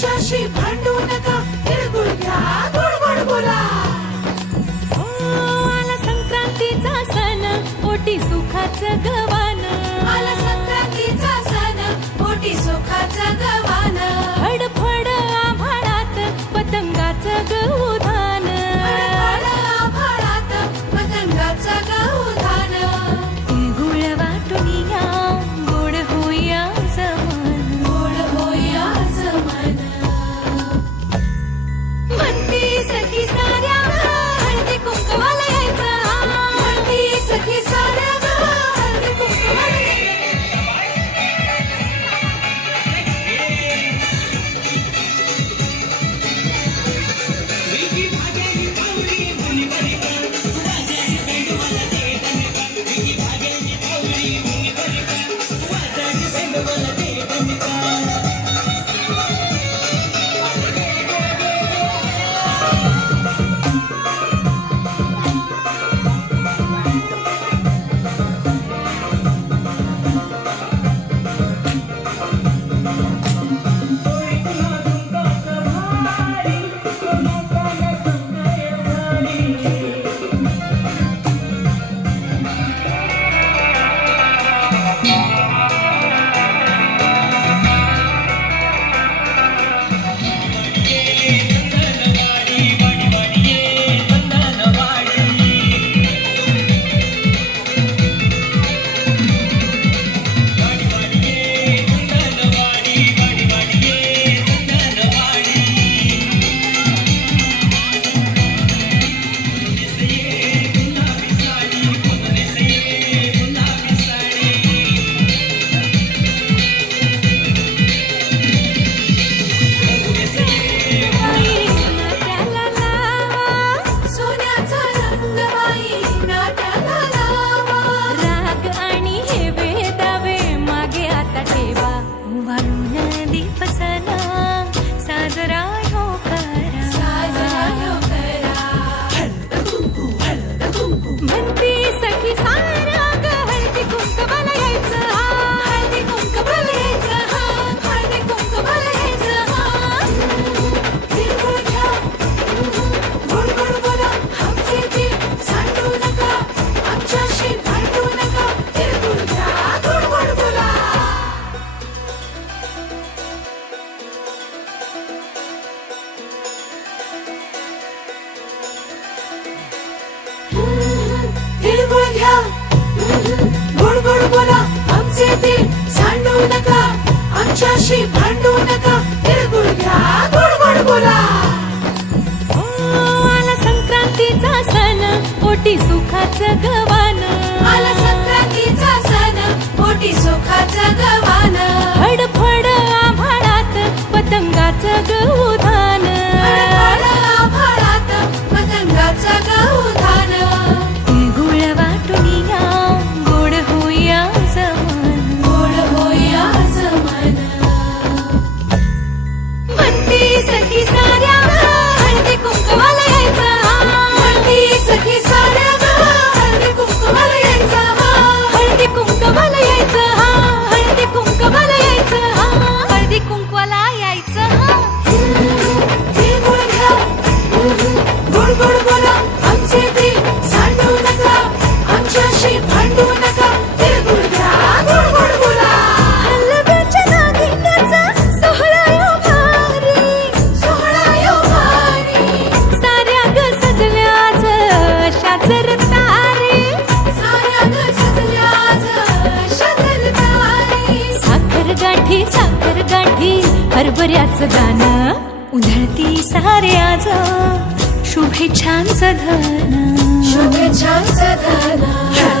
आमच्याशी भांडू नका, तिळगुळ घ्या, गोड गोड बोला. आला संक्रांतीचा सण, पोटी सुखाचं गवान. आला संक्रांतीचा सण, पोटी सुखाचं गवान. फडफड आभाळात पतंगाचं गौधान. फडफड आभाळात पतंगाचं गौधान. तिळगुळ वाटून या, गोड होया जमान. गोड होया जमान. म्हणती सखी साऱ्या हळदी कुंकवाला यायचं. म्हणती सखी साऱ्या हळदी कुंकवाला यायचं. सोन्याचा रंग बाई नाट्याला लावा. राग आणि हे वेदावे मागे आता ठेवा. वाळून दीप सणा साजरा हो करा. साजरा ह्यो करा. हळद कुंकू, हळद कुंकू. म्हणती सखी साऱ्या ग हळदी कुंकवाला यायचं. हळदी कुंकवाला यायचं. हळदी कुंकवाला यायचं. तिळगुळ घ्या, गोड गोड बोला. हमसे ते सांडू नका, आमच्याशी भांडू नका. तिळगुळ घ्या, गोड गोड बोला. तिळगुळ घ्या, गोड गोड बोला. आमचे ते सांडू नका, आमच्याशी भांडू नका. तिळगुळ घ्या, गोड गोड बोला. आला संक्रांतीचा सण, पोटी सुखाचं गवान. आला संक्रांतीचा सण, पोटी सुखाचं गवान. फडफड आभाळात पतंगाचं गौधान. फडफड आभाळात पतंगाचं गौधान. तिळगुळ वाटून या, गोड होया जमान. गोड होया जमान. म्हणती सखी साऱ्या हळदी कुंकवाला यायचं. म्हणती सखी साऱ्या हळदी कुंकवाला यायचं. हळदी कुंकवाला यायचं. हळदी कुंकवाला यायचं. हळदी कुंकवाला यायचं. तिळगुळ घ्या, गोड गोड बोला. आमचे ते सांडू नका, आमच्याशी भांडू नका. तिळगुळ घ्या, गोड गोड बोला. हलव्याच्या दागिन्याचा सोहळा यो भारी. सोहळा यो भारी. साऱ्या ग सजल्या आज अशाच रतारी. साऱ्या ग सजल्या आज अशाच तारी. साखर गाठी हरभऱ्याचं गाणं. उधळती सारे आज शुभेच्छांचं धन. शुभेच्छांचं धन.